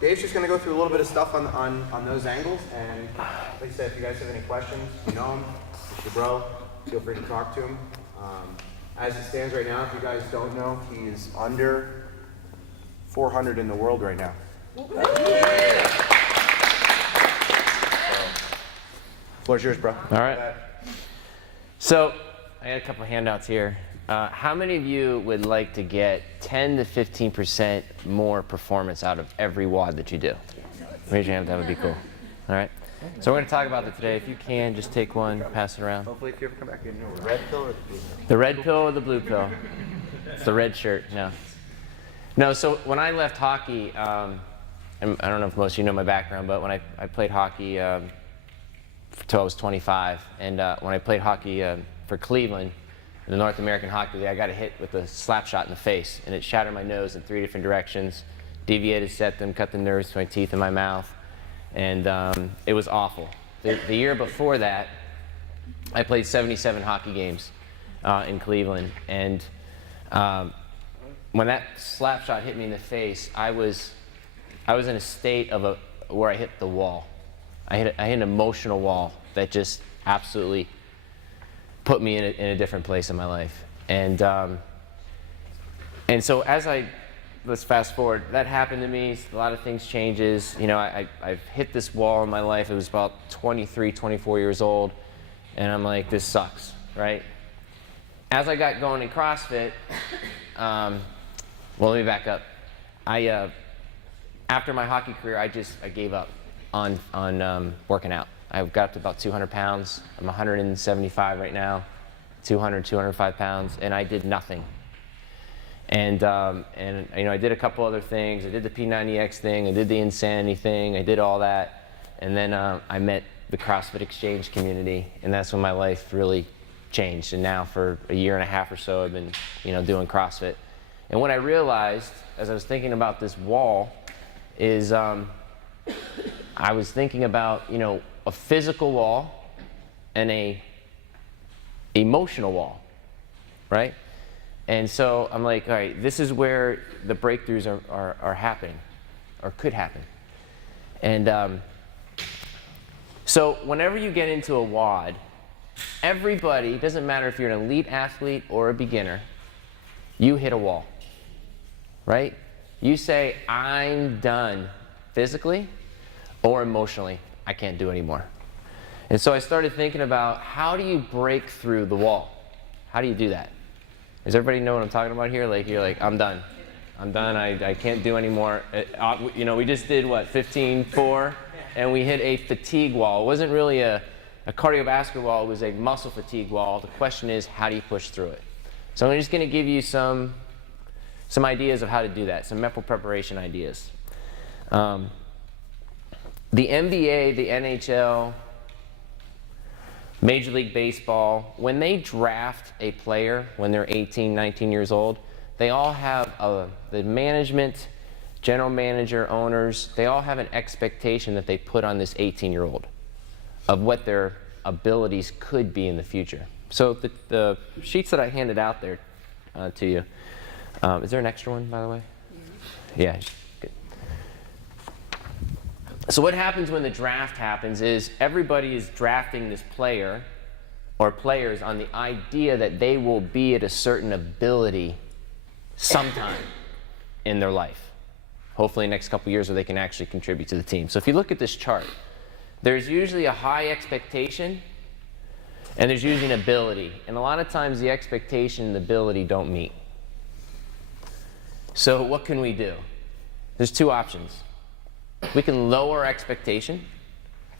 Dave's just going to go through a little bit of stuff on those angles, and like I said, if you guys have any questions, you know him, it's your bro, feel free to talk to him. As it stands right now, if you guys don't know, he is under 400 in the world right now. Floor's yours, bro. All right. So I got a couple of handouts here. How many of you would like to get 10 to 15% more performance out of every WOD that you do? Raise your hand, that would be cool. All right. So we're going to talk about that today. If you can, just take one, pass it around. Hopefully, if you ever come back in, you know, the red pill or the blue pill? The red pill or the blue pill? It's the red shirt. No. No, so when I left hockey, and I don't know if most of you know my background, but when I played hockey until I was 25, and when I played hockey for Cleveland, in the North American Hockey League, I got a hit with a slap shot in the face, and it shattered my nose in 3 different directions, deviated septum, cut the nerves to my teeth and my mouth, and it was awful. The year before that, I played 77 hockey games in Cleveland, and when that slap shot hit me in the face, I was in a state of where I hit the wall. I hit an emotional wall that just absolutely put me in a different place in my life. And so let's fast forward, that happened to me, a lot of things changes. You know, I've hit this wall in my life. It was about 23, 24 years old, and I'm like, this sucks, right? As I got going in CrossFit, well, let me back up. After my hockey career, I gave up on working out. I got up to about 200 pounds. I'm 175 right now, 205 pounds, and I did nothing. And you know, I did a couple other things. I did the P90X thing. I did the Insanity thing. I did all that, and then I met the CrossFit Exchange community, and that's when my life really changed. And now for a year and a half or so, I've been, you know, doing CrossFit. And what I realized as I was thinking about this wall is I was thinking about, you know, a physical wall and a emotional wall, right? And so I'm like, all right, this is where the breakthroughs are happening, or could happen. And so whenever you get into a WOD, everybody, doesn't matter if you're an elite athlete or a beginner, you hit a wall, right? You say, I'm done physically or emotionally. I can't do anymore. And so I started thinking about, how do you break through the wall? How do you do that? Does everybody know what I'm talking about here? Like, you're like, I'm done. I'm done. I can't do anymore. You know, we just did, what, 15-4, and we hit a fatigue wall. It wasn't really a cardiovascular wall. It was a muscle fatigue wall. The question is, how do you push through it? So I'm just going to give you some ideas of how to do that, some mental preparation ideas. The NBA, the NHL, Major League Baseball, when they draft a player when they're 18, 19 years old, they all have the management, general manager, owners, they all have an expectation that they put on this 18-year-old of what their abilities could be in the future. So the sheets that I handed out there to you, is there an extra one, by the way? Yeah. Good. So what happens when the draft happens is everybody is drafting this player or players on the idea that they will be at a certain ability sometime in their life. Hopefully next couple years where they can actually contribute to the team. So if you look at this chart, there's usually a high expectation and there's usually an ability. And a lot of times the expectation and the ability don't meet. So what can we do? There's two options. We can lower our expectation,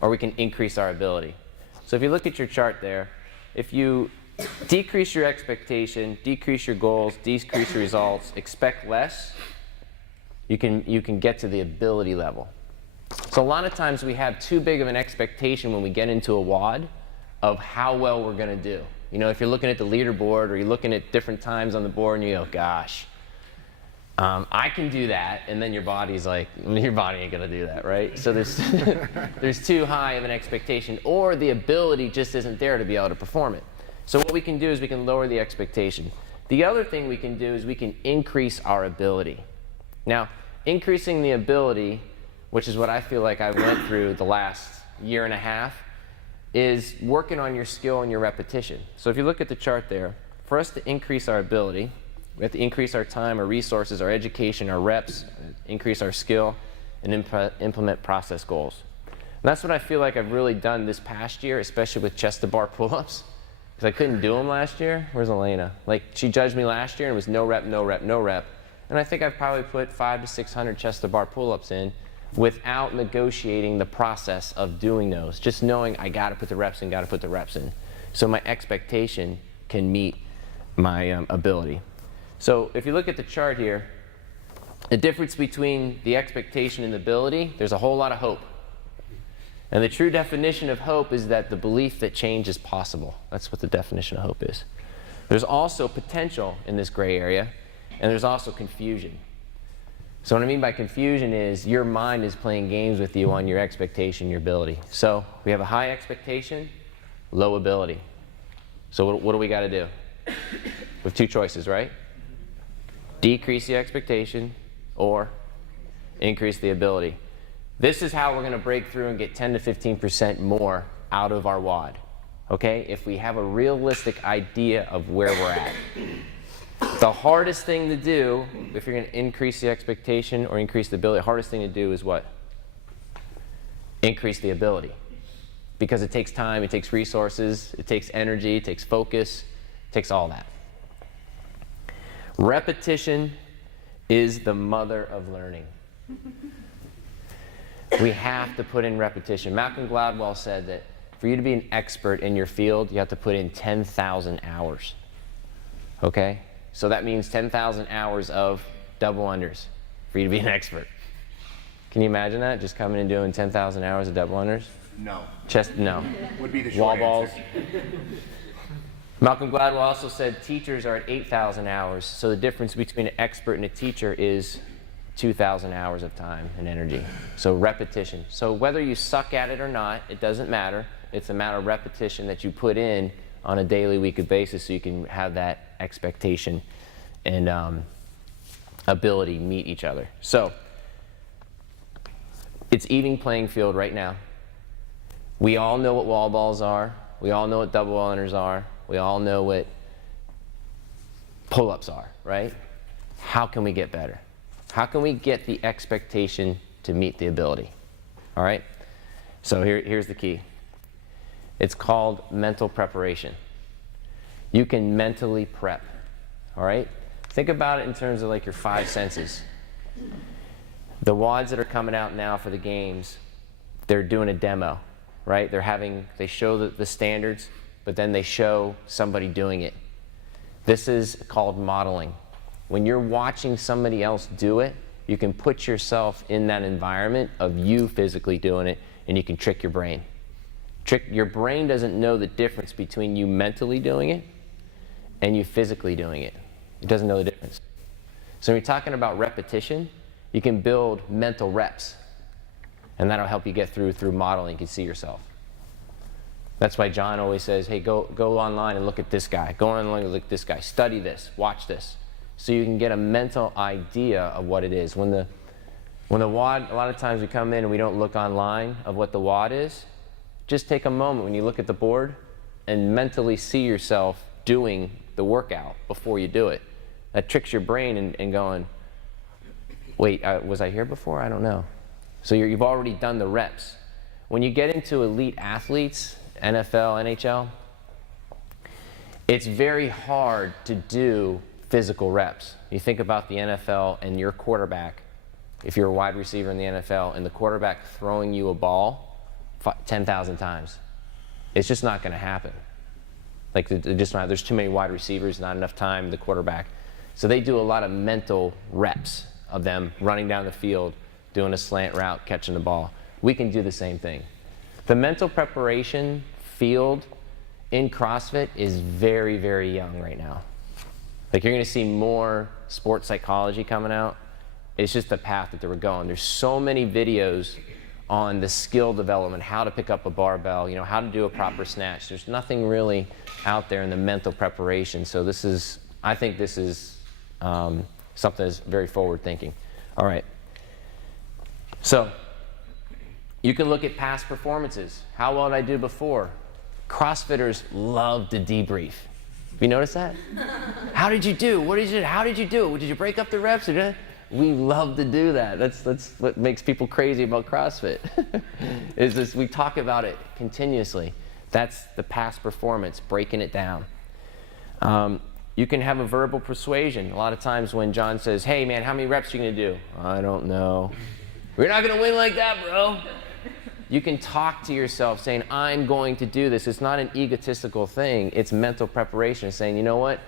or we can increase our ability. So if you look at your chart there, if you decrease your expectation, decrease your goals, decrease your results, expect less, you can get to the ability level. So a lot of times we have too big of an expectation when we get into a WOD of how well we're going to do. You know, if you're looking at the leaderboard or you're looking at different times on the board and you go, gosh, I can do that, and then your body's like, your body ain't gonna do that, right? So there's too high of an expectation, or the ability just isn't there to be able to perform it. So what we can do is we can lower the expectation. The other thing we can do is we can increase our ability. Now, increasing the ability which is what I feel like I went through the last year and a half, is working on your skill and your repetition. So if you look at the chart there, for us to increase our ability, we have to increase our time, our resources, our education, our reps, increase our skill, and implement process goals. And that's what I feel like I've really done this past year, especially with chest to bar pull-ups, because I couldn't do them last year. Where's Elena? Like, she judged me last year and it was no rep, no rep, no rep. And I think I've probably put 500 to 600 chest to bar pull-ups in without negotiating the process of doing those, just knowing I gotta put the reps in, gotta put the reps in. So my expectation can meet my ability. So if you look at the chart here, the difference between the expectation and the ability, there's a whole lot of hope. And the true definition of hope is that the belief that change is possible. That's what the definition of hope is. There's also potential in this gray area, and there's also confusion. So what I mean by confusion is your mind is playing games with you on your expectation, your ability. So we have a high expectation, low ability. So what do we got to do? We have two choices, right? Decrease the expectation or increase the ability. This is how we're going to break through and get 10 to 15% more out of our WOD. Okay? If we have a realistic idea of where we're at. The hardest thing to do, if you're going to increase the expectation or increase the ability, the hardest thing to do is what? Increase the ability. Because it takes time, it takes resources, it takes energy, it takes focus, it takes all that. Repetition is the mother of learning. We have to put in repetition. Malcolm Gladwell said that for you to be an expert in your field, you have to put in 10,000 hours. Okay? So that means 10,000 hours of double unders for you to be an expert. Can you imagine that? Just coming and doing 10,000 hours of double unders? No. Chest, no. Would be the Wall short balls. answer. Malcolm Gladwell also said teachers are at 8,000 hours. So the difference between an expert and a teacher is 2,000 hours of time and energy. So repetition. So whether you suck at it or not, it doesn't matter. It's a matter of repetition that you put in on a daily, weekly basis so you can have that expectation and ability meet each other. So it's even playing field right now. We all know what wall balls are. We all know what double unders are. We all know what pull-ups are, right? How can we get better? How can we get the expectation to meet the ability? All right? So here's the key. It's called mental preparation. You can mentally prep, all right? Think about it in terms of like your 5 senses. The WODs that are coming out now for the games, they're doing a demo, right? They show the standards, but then they show somebody doing it. This is called modeling. When you're watching somebody else do it, you can put yourself in that environment of you physically doing it, and you can trick your brain. Your brain doesn't know the difference between you mentally doing it and you physically doing it. It doesn't know the difference. So when you're talking about repetition, you can build mental reps, and that'll help you get through modeling. You can see yourself. That's why John always says, hey, go online and look at this guy. Go online and look at this guy. Study this. Watch this. So you can get a mental idea of what it is. When the WOD, a lot of times we come in and we don't look online of what the WOD is. Just take a moment when you look at the board and mentally see yourself doing the workout before you do it. That tricks your brain and going, wait, was I here before? I don't know. So you've already done the reps. When you get into elite athletes, NFL, NHL, it's very hard to do physical reps. You think about the NFL and your quarterback, if you're a wide receiver in the NFL, and the quarterback throwing you a ball 10,000 times. It's just not going to happen. Like, there's too many wide receivers, not enough time, the quarterback. So they do a lot of mental reps of them running down the field, doing a slant route, catching the ball. We can do the same thing. The mental preparation field in CrossFit is very, very young right now. Like, you're going to see more sports psychology coming out. It's just the path that they were going. There's so many videos on the skill development, how to pick up a barbell, how to do a proper snatch. There's nothing really out there in the mental preparation. So I think this is something that's very forward thinking. All right. So You can look at past performances. How well did I do before? CrossFitters love to debrief. You notice that? How did you do? What did you do? How did you do it? Did you break up the reps? We love to do that. That's what makes people crazy about CrossFit. Is this, we talk about it continuously. That's the past performance, breaking it down. You can have a verbal persuasion. A lot of times when John says, hey man, how many reps are you gonna do? I don't know. We're not gonna win like that, bro. You can talk to yourself saying, I'm going to do this. It's not an egotistical thing. It's mental preparation. It's saying, you know what?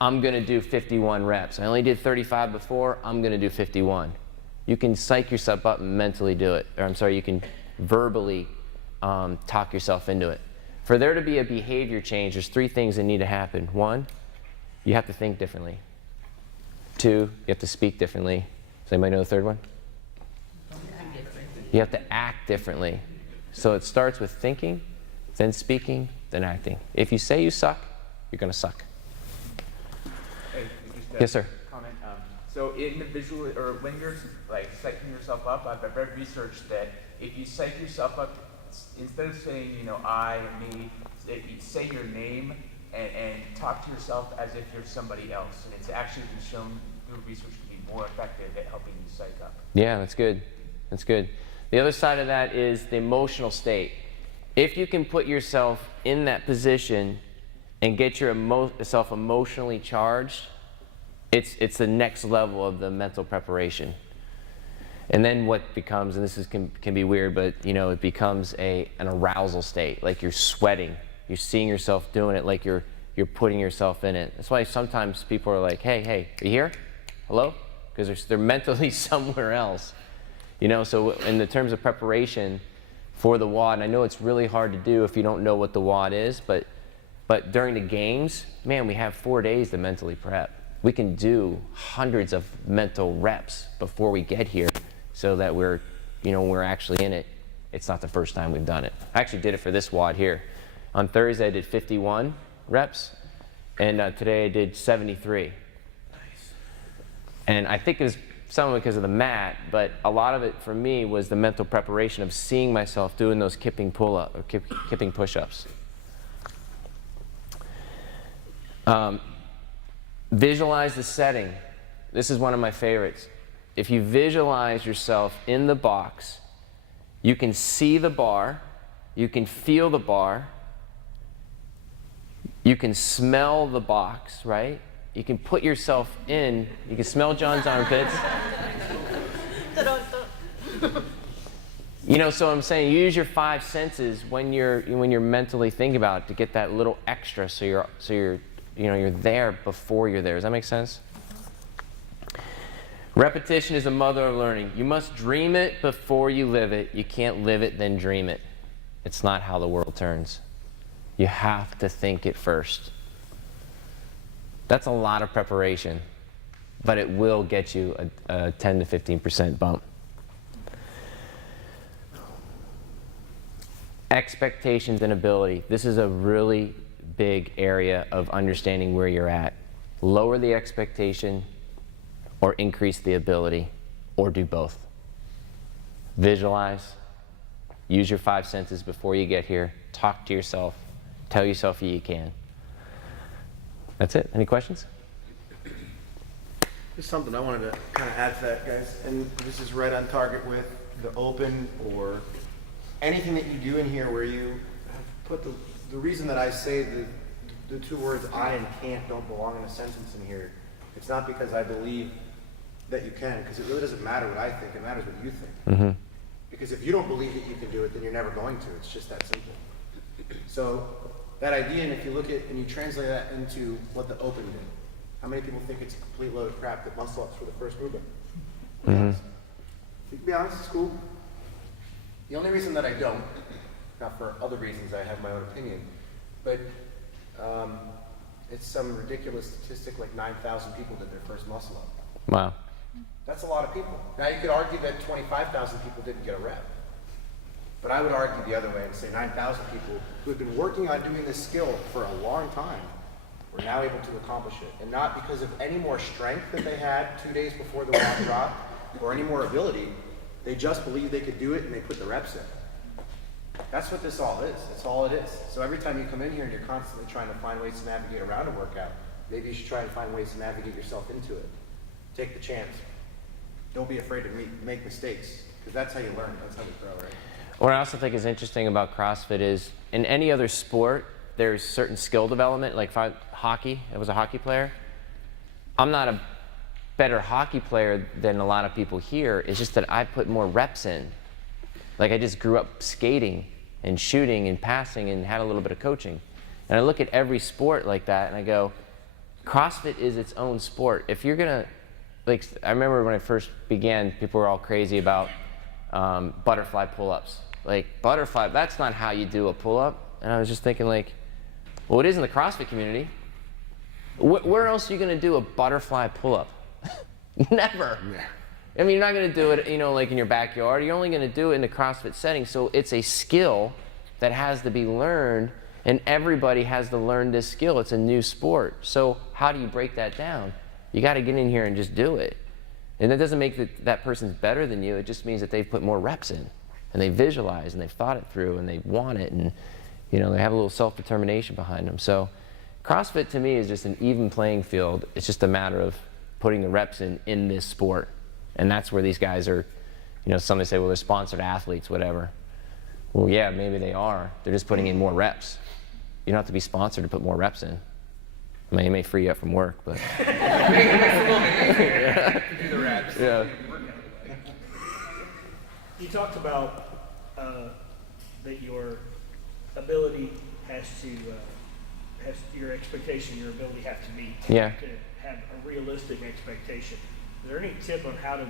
I'm going to do 51 reps. I only did 35 before. I'm going to do 51. You can psych yourself up and mentally do it. Or I'm sorry, you can verbally talk yourself into it. For there to be a behavior change, there's 3 things that need to happen. 1, you have to think differently. 2, you have to speak differently. Does anybody know the third one? You have to act differently. So it starts with thinking, then speaking, then acting. If you say you suck, you're going to suck. Hey, Yes, sir. Comment. So in the visual, or when you're like psyching yourself up, I've read research that if you psych yourself up, instead of saying, you know, I and me, you say your name and talk to yourself as if you're somebody else. And it's actually been shown through research to be more effective at helping you psych up. Yeah, that's good. That's good. The other side of that is the emotional state. If you can put yourself in that position and get yourself emotionally charged, it's the next level of the mental preparation. And then what becomes, and this can be weird, but you know, it becomes an arousal state, like you're sweating. You're seeing yourself doing it, like you're putting yourself in it. That's why sometimes people are like, hey, are you here? Hello? Because they're mentally somewhere else. You know, so in the terms of preparation for the WOD, and I know it's really hard to do if you don't know what the WOD is, but during the games, man, we have 4 days to mentally prep. We can do hundreds of mental reps before we get here so that we're actually in it. It's not the first time we've done it. I actually did it for this WOD here. On Thursday, I did 51 reps, and today I did 73. Nice. And I think it was some of it because of the mat, but a lot of it for me was the mental preparation of seeing myself doing those kipping pull-up or kipping push-ups. Visualize the setting. This is one of my favorites. If you visualize yourself in the box, you can see the bar, you can feel the bar, you can smell the box, right? You can put yourself in, you can smell John's armpits. You know, so I'm saying use your 5 senses when you're mentally thinking about it to get that little extra so you're there before you're there. Does that make sense? Repetition is the mother of learning. You must dream it before you live it. You can't live it then dream it. It's not how the world turns. You have to think it first. That's a lot of preparation, but it will get you a 10 to 15% bump. Expectations and ability. This is a really big area of understanding where you're at. Lower the expectation or increase the ability, or do both. Visualize, use your 5 senses before you get here, talk to yourself, tell yourself you can. That's it. Any questions? Just something I wanted to kind of add to that, guys, and this is right on target with the open or anything that you do in here where you have put the reason that I say the 2 words I and can't don't belong in a sentence in here. It's not because I believe that you can, because it really doesn't matter what I think, it matters what you think. Mm-hmm. Because if you don't believe that you can do it, then you're never going to. It's just that simple. So that idea, and if you look at and you translate that into what the open did, how many people think it's a complete load of crap that muscle ups for the first movement? Mm-hmm. You can be honest, it's cool. The only reason that I don't, not for other reasons, I have my own opinion, but it's some ridiculous statistic like 9,000 people did their first muscle up. Wow. That's a lot of people. Now you could argue that 25,000 people didn't get a rep. But I would argue the other way and say 9,000 people who had been working on doing this skill for a long time were now able to accomplish it. And not because of any more strength that they had 2 days before the WOD dropped or any more ability, They just believe they could do it and they put the reps in. That's what this all is. That's all it is. So every time you come in here and you're constantly trying to find ways to navigate around a workout, maybe you should try and find ways to navigate yourself into it. Take the chance. Don't be afraid to make mistakes, because that's how you learn. That's how you grow, right? What I also think is interesting about CrossFit is, in any other sport, there's certain skill development. Like if I was a hockey player. I'm not a better hockey player than a lot of people here. It's just that I put more reps in. Like I just grew up skating and shooting and passing and had a little bit of coaching. And I look at every sport like that and I go, CrossFit is its own sport. If you're gonna, like, I remember when I first began, people were all crazy about butterfly pull-ups. Like, butterfly, that's not how you do a pull-up. And I was just thinking, like, well, it is in the CrossFit community. Where else are you gonna do a butterfly pull-up? Never. Yeah. I mean, you're not gonna do it, you know, like in your backyard. You're only gonna do it in the CrossFit setting. So it's a skill that has to be learned, and everybody has to learn this skill. It's a new sport. So how do you break that down? You gotta get in here and just do it. And that doesn't make that person's better than you. It just means that they've put more reps in, and they visualize, and they've thought it through, and they want it, and you know, they have a little self-determination behind them. So CrossFit to me is just an even playing field. It's just a matter of putting the reps in this sport. And that's where these guys are, you know, somebody say, well, they're sponsored athletes, whatever. Well, yeah, maybe they are. They're just putting in more reps. You don't have to be sponsored to put more reps in. I mean, it may free you up from work, but. Yeah. Do the reps. Yeah. You talked about that your ability has your expectation, your ability have to meet. Yeah. To have a realistic expectation. Is there any tip on how to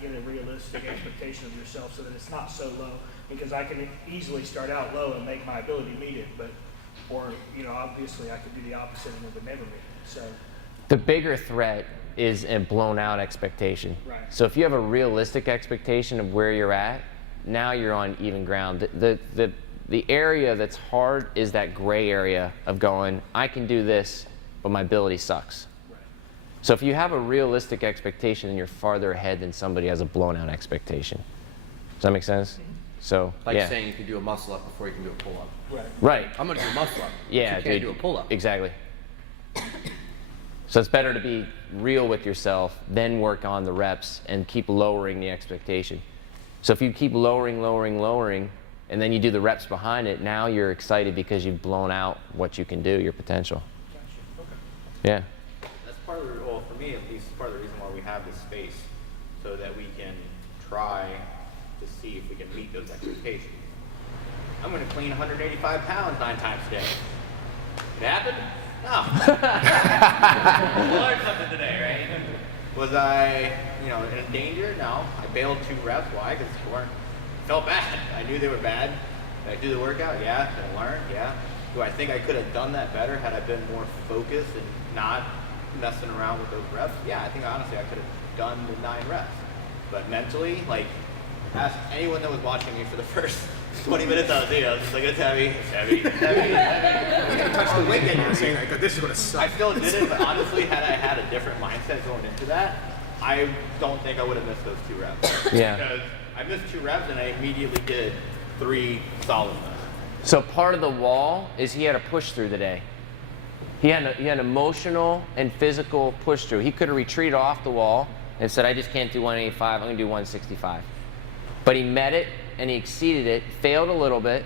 get a realistic expectation of yourself so that it's not so low? Because I can easily start out low and make my ability meet it, or you know, obviously I could do the opposite and it would never meet it. So the bigger threat is a blown out expectation. Right. So if you have a realistic expectation of where you're at, now you're on even ground. The area that's hard is that gray area of going, I can do this, but my ability sucks. right. So if you have a realistic expectation, then you're farther ahead than somebody who has a blown out expectation. Does that make sense? So, Like yeah. saying you can do a muscle up before you can do a pull up. Right. Right. I'm gonna do a muscle up. Yeah, but you can't dude. do a pull up. Exactly. So it's better to be real with yourself, then work on the reps and keep lowering the expectation. So if you keep lowering, and then you do the reps behind it, now you're excited because you've blown out what you can do, your potential. Gotcha. Okay. Yeah. That's part of the, well, for me at least, part of the reason why we have this space, so that we can try to see if we can meet those expectations. I'm going to clean 185 pounds 9 times a day. It happened? No. Learned something today, right? Was I, you know, in danger? No. I bailed 2 reps. Why? Because they weren't. Felt bad. I knew they were bad. Did I do the workout? Yeah. Did I learn? Yeah. Do I think I could have done that better had I been more focused and not messing around with those reps? Yeah, I think honestly I could have done the 9 reps. But mentally, like, ask anyone that was watching me for the first 20 minutes of the video. I was just like, it's heavy, it's heavy, it's heavy, it's heavy. Touch the weekend, you're saying like, this is gonna I suck. still did it, but honestly, had I had a different mindset going into that, I don't think I would have missed those 2 reps. Yeah. Because I missed 2 reps and I immediately did 3 solid ones. So part of the wall is he had a push through today. He had an emotional and physical push through. He could have retreated off the wall and said, I just can't do 185, I'm gonna do 165. But he met it and he exceeded it, failed a little bit,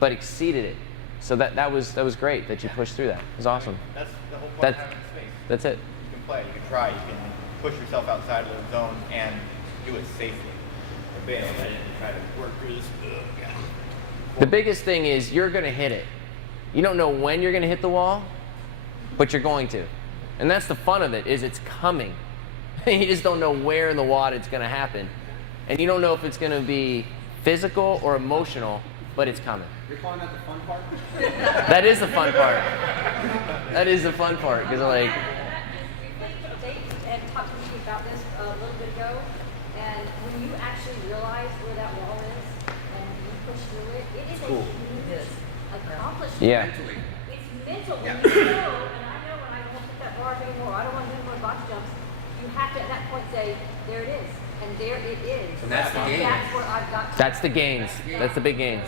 but exceeded it. So that was great that you pushed through that. It was awesome. That's the whole point of having space. That's it. You can play, you can try, you can push yourself outside of the zone and do it safely. Or bail, I didn't try to work through this. Ugh, God. The biggest thing is you're gonna hit it. You don't know when you're gonna hit the wall, but you're going to. And that's the fun of it, is it's coming. You just don't know where in the WOD it's gonna happen. And you don't know if it's gonna be physical or emotional, but it's coming. You're calling that the fun part? That is the fun part. That is the fun part, because like, Dave and talked to me about this a little bit ago, and when you actually realize where that wall is and you push through it, it is cool. a huge accomplishment. yeah. It's mental. When you know, and I know when I won't hit that bar anymore, I don't want to do more box jumps, you have to at that point say, there it is. and there it is. And that's the gain. That's what I've got. That's the gains. That's the big gains.